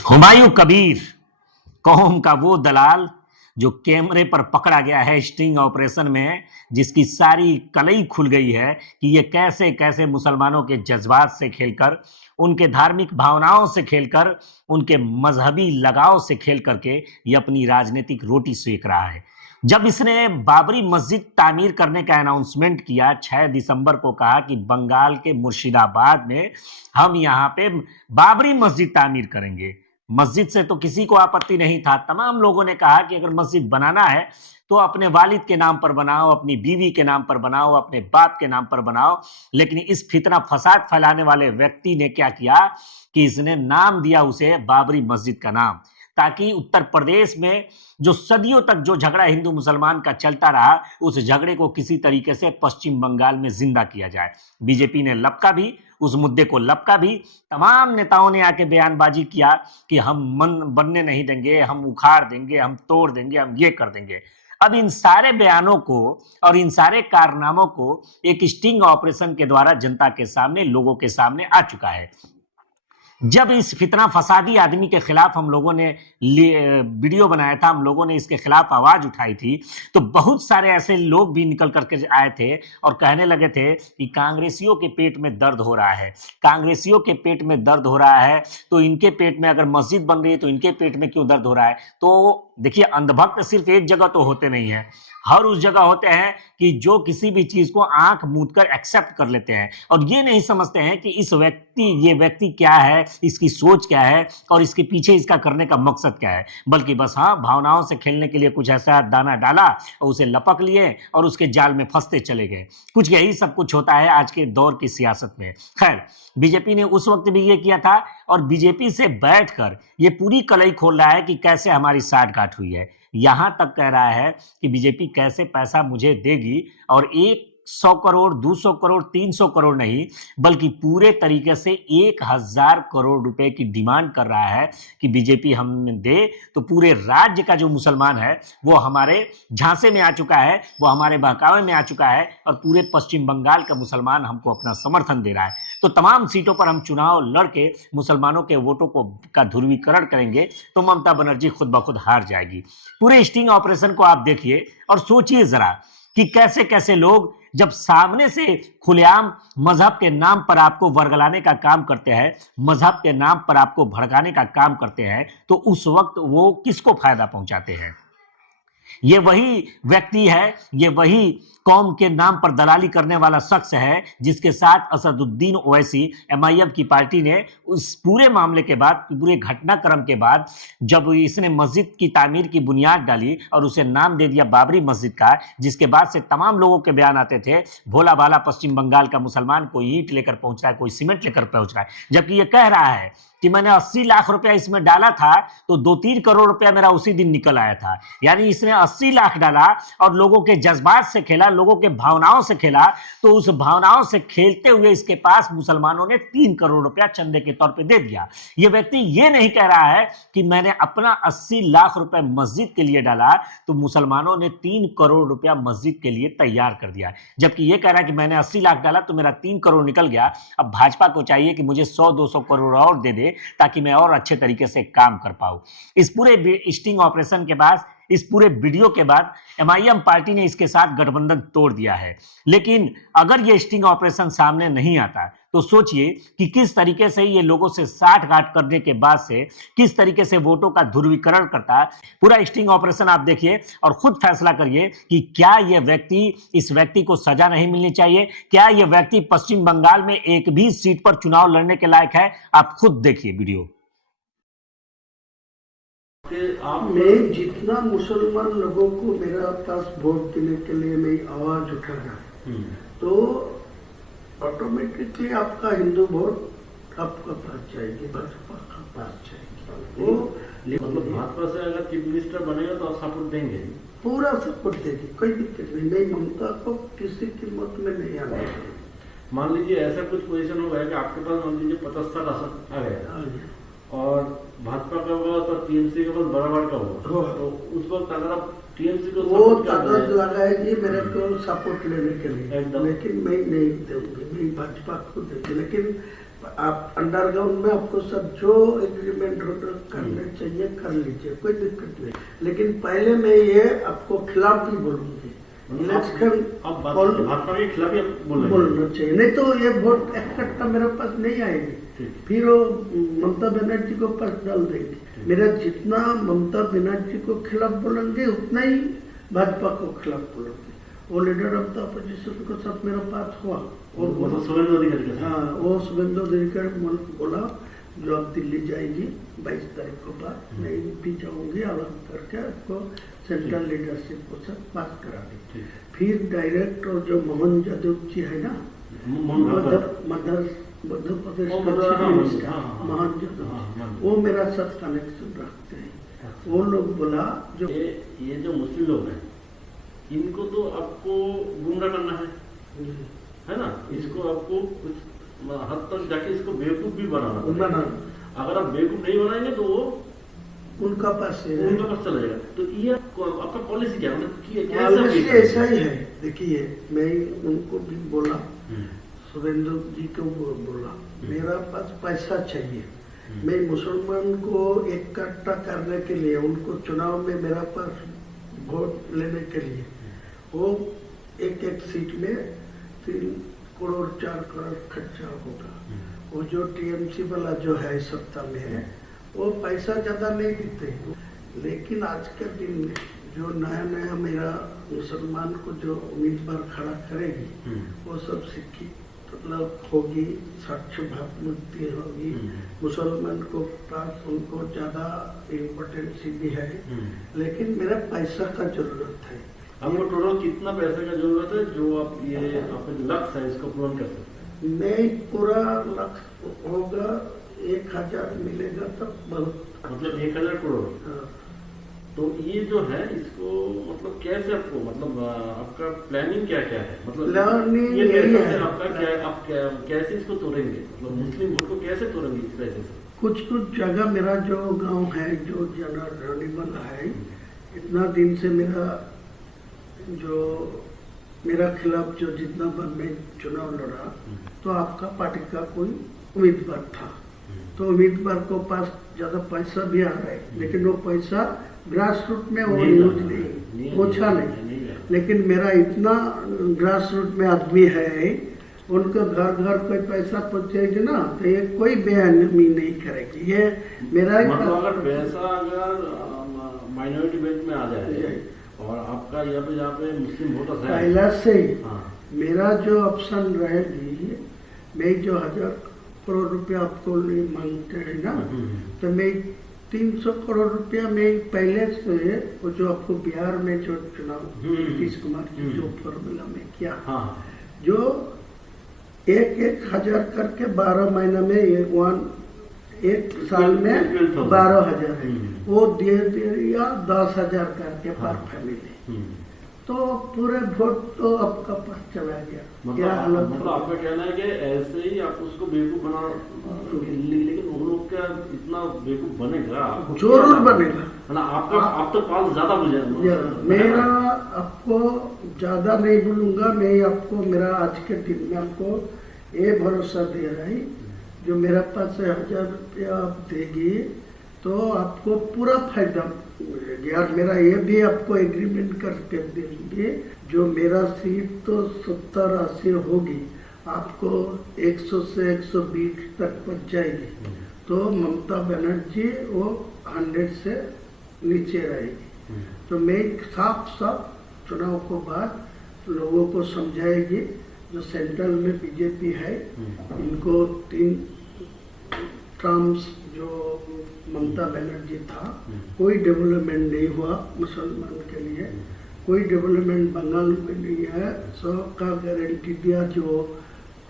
हुमायूं कबीर, कौम का वो दलाल जो कैमरे पर पकड़ा गया है स्टिंग ऑपरेशन में, जिसकी सारी कलई खुल गई है कि ये कैसे कैसे मुसलमानों के जज्बात से खेलकर, उनके धार्मिक भावनाओं से खेलकर, उनके मजहबी लगाव से खेल करके ये अपनी राजनीतिक रोटी सेक रहा है। जब इसने बाबरी मस्जिद तामीर करने का अनाउंसमेंट किया, 6 दिसंबर को कहा कि बंगाल के मुर्शिदाबाद में हम यहाँ पे बाबरी मस्जिद तामीर करेंगे। मस्जिद से तो किसी को आपत्ति नहीं था, तमाम लोगों ने कहा कि अगर मस्जिद बनाना है तो अपने वालिद के नाम पर बनाओ, अपनी बीवी के नाम पर बनाओ, अपने बाप के नाम पर बनाओ। लेकिन इस फितना फसाद फैलाने वाले व्यक्ति ने क्या किया कि इसने नाम दिया उसे बाबरी मस्जिद का नाम, ताकि उत्तर प्रदेश में जो सदियों तक जो झगड़ा हिंदू मुसलमान का चलता रहा, उस झगड़े को किसी तरीके से पश्चिम बंगाल में जिंदा किया जाए। बीजेपी ने लपका भी, उस मुद्दे को लपका भी। तमाम नेताओं ने आके बयानबाजी किया कि हम मन बनने नहीं देंगे, हम उखाड़ देंगे, हम तोड़ देंगे, हम ये कर देंगे। अब इन सारे बयानों को और इन सारे कारनामों को एक स्टिंग ऑपरेशन के द्वारा जनता के सामने, लोगों के सामने आ चुका है। जब इस फितना फसादी आदमी के खिलाफ हम लोगों ने वीडियो बनाया था, हम लोगों ने इसके खिलाफ आवाज उठाई थी, तो बहुत सारे ऐसे लोग भी निकल करके आए थे और कहने लगे थे कि कांग्रेसियों के पेट में दर्द हो रहा है, कांग्रेसियों के पेट में दर्द हो रहा है, तो इनके पेट में अगर मस्जिद बन रही है तो इनके पेट में क्यों दर्द हो रहा है। तो देखिए, अंधभक्त सिर्फ एक जगह तो होते नहीं है, हर उस जगह होते हैं कि जो किसी भी चीज को आंख मूंद कर एक्सेप्ट कर लेते हैं और ये नहीं समझते हैं कि ये व्यक्ति क्या है, इसकी सोच क्या है और इसके पीछे इसका करने का मकसद क्या है। बल्कि बस हाँ, भावनाओं से खेलने के लिए कुछ ऐसा दाना डाला और उसे लपक लिए और उसके जाल में फंसते चले गए। कुछ यही सब कुछ होता है आज के दौर की सियासत में। खैर, बीजेपी ने उस वक्त भी ये किया था और बीजेपी से बैठकर ये पूरी कलई खोल रहा है कि कैसे हमारी साठगांठ हुई है। यहां तक कह रहा है कि बीजेपी कैसे पैसा मुझे देगी और 100 करोड़, 200 करोड़, 300 करोड़ नहीं, बल्कि पूरे तरीके से 1000 करोड़ रुपए की डिमांड कर रहा है कि बीजेपी हमें दे। तो पूरे राज्य का जो मुसलमान है वो हमारे झांसे में आ चुका है, वो हमारे बहकावे में आ चुका है और पूरे पश्चिम बंगाल का मुसलमान हमको अपना समर्थन दे रहा है। तो तमाम सीटों पर हम चुनाव लड़के मुसलमानों के वोटों का ध्रुवीकरण करेंगे तो ममता बनर्जी खुद ब खुद हार जाएगी। पूरे स्टिंग ऑपरेशन को आप देखिए और सोचिए जरा कि कैसे कैसे लोग जब सामने से खुलेआम मजहब के नाम पर आपको वर्गलाने का काम करते हैं, मजहब के नाम पर आपको भड़काने का काम करते हैं, तो उस वक्त वो किसको फायदा पहुंचाते हैं। ये वही व्यक्ति है, ये वही कौम के नाम पर दलाली करने वाला शख्स है जिसके साथ असदुद्दीन ओवैसी, एमआईएम की पार्टी ने उस पूरे मामले के बाद, पूरे घटनाक्रम के बाद, जब इसने मस्जिद की तामीर की बुनियाद डाली और उसे नाम दे दिया बाबरी मस्जिद का, जिसके बाद से तमाम लोगों के बयान आते थे, भोला भाला पश्चिम बंगाल का मुसलमान कोई ईंट लेकर पहुंच रहा है, कोई सीमेंट लेकर पहुंच रहा है, जबकि ये कह रहा है कि मैंने 80 लाख रुपया इसमें डाला था तो 2-3 करोड़ रुपया मेरा उसी दिन निकल आया था। यानी इसने 80 लाख डाला और लोगों के जज्बात से खेला, लोगों के भावनाओं से खेला, तो उस भावनाओं से खेलते हुए इसके पास मुसलमानों ने 3 करोड़ रुपया चंदे के तौर पे दे दिया। ये व्यक्ति ये नहीं कह रहा है कि मैंने अपना 80 लाख रुपया मस्जिद के लिए डाला तो मुसलमानों ने 3 करोड़ रुपया मस्जिद के लिए तैयार कर दिया, जबकि ये कह रहा है कि मैंने 80 लाख डाला तो मेरा 3 करोड़ निकल गया। अब भाजपा को चाहिए कि मुझे 100-200 करोड़ और दे दे ताकि मैं और अच्छे तरीके से काम कर पाऊं। इस पूरे स्टिंग ऑपरेशन के बाद, इस पूरे वीडियो के बाद एमआईएम पार्टी ने इसके साथ गठबंधन तोड़ दिया है। लेकिन अगर ये स्टिंग ऑपरेशन सामने नहीं आता तो सोचिए कि किस तरीके से ये लोगों से साठगांठ करने के बाद से किस तरीके से वोटों का ध्रुवीकरण करता है। पूरा स्टिंग ऑपरेशन आप देखिए और खुद फैसला करिए कि क्या ये व्यक्ति, इस व्यक्ति को सजा नहीं मिलनी चाहिए, क्या ये व्यक्ति पश्चिम बंगाल में एक भी सीट पर चुनाव लड़ने के लायक है। आप खुद देखिए वीडियो। मैं जितना मुसलमान लोगों को मेरा पास वोट देने के लिए मैं आवाज उठाना, तो ऑटोमेटिकली आपका हिंदू वोट आपका पास जाएगी, भाजपा का पास जाएगी। वो मतलब भाजपा से अगर चीफ मिनिस्टर बनेगा तो आप सपोर्ट देंगे? पूरा सपोर्ट देगी, कोई दिक्कत नहीं। मैं ममता को किसी कीमत में नहीं आना चाहिए। मान लीजिए ऐसा कुछ पोजीशन हो गया कि आपके पास मान लीजिए 75 आ गया और भाजपा का होगा तो टीएमसी के पास बराबर का होगा, तो उस वक्त अगर आप टीएमसी को वो ताकत लगाएगी मेरे को सपोर्ट लेने के लिए, लेकिन मैं नहीं दूंगी, मैं भाजपा को दूंगी। लेकिन आप अंडरग्राउंड में आपको सब जो एग्रीमेंट होगा चाहिए कर लीजिए, कोई दिक्कत नहीं, लेकिन पहले मैं ये आपको खिलाफ ही बोलूंगी। इलेक्शन अब भाजपा के खिलाफ ही बोलना चाहिए, नहीं तो ये वोट इकट्ठा मेरे पास नहीं आएगी, फिर वो ममता बनर्जी को पास डाल देंगे। मेरा जितना ममता बनर्जी को खिलाफ बोलेंगे उतना ही भाजपा को खिलाफ बोलेंगे। वो लीडर ऑफ द अपोजिशन के साथ मेरा बात हुआ, वो शुभेंदु अधिकारी के साथ। हाँ, वो शुभेंदु अधिकारी बोला जो आप दिल्ली जाएगी 22 तारीख को बाद, मैं भी जाऊंगी, अलग करके आपको सेंट्रल लीडरशिप को साथ बात करा दी। फिर डायरेक्ट और जो मोहन यादव जी है ना, मध्य प्रदेश का चीफ मिनिस्टर मोहन यादव, वो मेरा साथ कनेक्शन रखते हैं। वो लोग बोला जो ये जो मुस्लिम लोग हैं इनको तो आपको गुमराह करना है ना, इसको आपको कुछ हद तक जाके इसको बेवकूफ भी बनाना। अगर आप बेवकूफ नहीं बनाएंगे तो वो उनका पास चला जाएगा। तो ये आपका पॉलिसी क्या पॉलिसी ऐसा ही है। देखिए, मैं उनको भी बोला, शुभेंदु जी को बोला, मेरा पास पैसा चाहिए, मैं मुसलमान को इकट्ठा करने के लिए, उनको चुनाव में मेरा पास वोट लेने के लिए, वो एक सीट में 3 करोड़ 4 करोड़ खर्चा होगा। वो जो टीएमसी वाला जो है सत्ता में है, वो पैसा ज्यादा नहीं देते, लेकिन आज के दिन में जो नया मेरा मुसलमान को जो उम्मीदवार खड़ा करेगी, वो सब शिक्षित मतलब होगी, साक्ष्य भावमुक्ति होगी, मुसलमान को पास उनको ज्यादा इम्पोर्टेंसी भी है, लेकिन मेरा पैसा का जरूरत है। आपको टोटल कितना पैसे का जरूरत है जो आप ये अपने लक्ष्य है इसको पूर्ण कर सकते हैं? नहीं, पूरा लक्ष्य होगा 1000 मिलेगा तब बहुत, मतलब 1000 करोड़। हाँ। तो ये जो है इसको मतलब कैसे आपको मतलब आपका प्लानिंग क्या क्या है, मतलब प्लानिंग ये यही पैसा है। से आपका क्या आप कैसे इसको तोड़ेंगे, मतलब मुस्लिम वोट को कैसे तोड़ेंगे इस पैसे से? कुछ जगह मेरा जो गांव है जो जनरल है, इतना दिन से मेरा खिलाफ जो जितना बार मैं चुनाव लड़ा, तो आपका पार्टी का कोई उम्मीदवार था, तो उम्मीदवार को पास ज्यादा पैसा भी आ रहा है, लेकिन वो पैसा ग्रास रूट में वो यूज नहीं पहुंचा नहीं। लेकिन मेरा इतना ग्रास रूट में आदमी है, उनको घर घर कोई पैसा पहुंचेगी ना, तो ये कोई बेअहमी नहीं करेगी। ये मेरा मतलब अगर पैसा अगर माइनॉरिटी बेल्ट में आ जाए और आपका यहाँ पे मुस्लिम वोटर्स है पहला से ही, हाँ। मेरा जो ऑप्शन रहेगी, मैं जो 1000 करोड़ रुपया आपको मांगते हैं ना, तो मैं 300 करोड़ रुपया में पहले से वो जो आपको बिहार में जो चुनाव नीतीश कुमार जी जो फॉर्मूला में किया, हाँ। जो 1,000 करके 12 महीना में एक साल में 12,000 है, वो दे दिया 10,000 करके पर फैमिली, तो पूरे वोट तो आपका पास चला गया। मतलब आपका कहना है कि ऐसे ही आप उसको बेवकूफ बना, लेकिन उन लोग क्या इतना बेवकूफ बनेगा? जरूर बनेगा। आप तो पास ज्यादा बुझे। मेरा आपको ज्यादा नहीं बोलूंगा, मैं आपको मेरा आज के दिन में आपको ये भरोसा दे रहा है, जो मेरा पास 1000 रुपया आप देगी तो आपको पूरा फायदा मिलेगा। मेरा ये भी आपको एग्रीमेंट करके देंगे, जो मेरा सीट तो 70-80 होगी, आपको 100 से 120 तक पहुंच जाएगी, तो ममता बनर्जी वो 100 से नीचे रहेगी। तो मैं साफ चुनाव को बाद लोगों को समझाएगी, जो सेंट्रल में बीजेपी है, इनको 3 टर्म्स जो ममता बनर्जी था, कोई डेवलपमेंट नहीं हुआ मुसलमान के लिए, कोई डेवलपमेंट बंगाल में नहीं है। 100 का गारंटी दिया, जो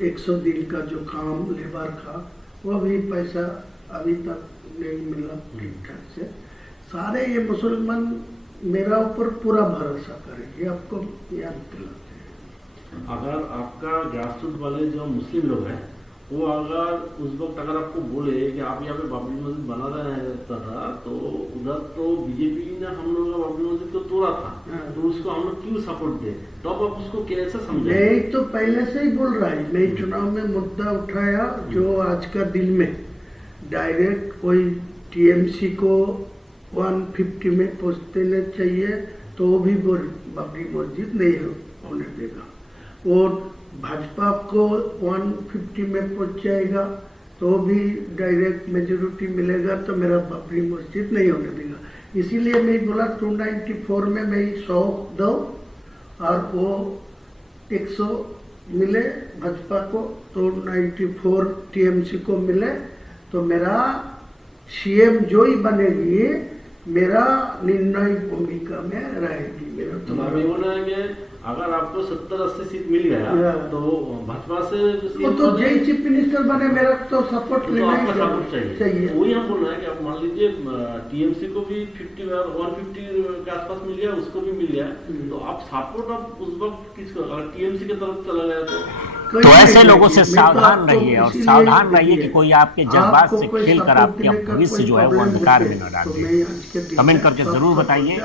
100 दिन का जो काम लेबर का, वो भी पैसा अभी तक नहीं मिला ठीक ठाक से। सारे ये मुसलमान मेरा ऊपर पूरा भरोसा करेंगे, आपको याद दिलाते हैं। अगर आपका ग्रासरूट वाले जो मुस्लिम लोग हैं, वो अगर उस वक्त अगर आपको बोले कि आप यहाँ पे बाबरी मस्जिद बना रहे था, तो उधर तो बीजेपी ने हम लोगों का बाबरी मस्जिद को तोड़ा था, तो उसको हम लोग क्यों सपोर्ट दे, तो आप उसको कैसे समझे? मैं तो पहले से ही बोल रहा है, मैं चुनाव में मुद्दा उठाया, जो आज का दिन में डायरेक्ट कोई टीएमसी को 150 में पहुंचने चाहिए, तो भी वो बाबरी मस्जिद नहीं होने देगा। और भाजपा को 150 में पहुंच जाएगा तो भी डायरेक्ट मेजोरिटी मिलेगा, तो मेरा बाबरी मस्जिद नहीं होने देगा। इसीलिए मैं बोला 294 में मैं 100 दो और वो 100 मिले भाजपा को, तो 94 टीएमसी को मिले, तो मेरा सीएम जो ही बनेगी मेरा निर्णय भूमिका में रहेगी। मेरा तो अभी बोला है कि अगर आपको 70-80 सीट मिल गया तो भाजपा से वो तो जय चीफ मिनिस्टर बने, मेरा तो सपोर्ट तो लेना आपका ही सपोर्ट चाहिए। वही हम बोल रहे हैं कि आप मान लीजिए टीएमसी को भी 50 और 150 के आसपास मिल गया, उसको भी मिल गया, तो आप सपोर्ट आप उस वक्त किसको, अगर टीएमसी की तरफ चला गया तो ऐसे लोगों से सावधान रहिए, और सावधान रहिए कि कोई आपके जज्बात से खेलकर आपके भविष्य जो है वो अंधकार में न डाल दे। कमेंट करके जरूर बताइए।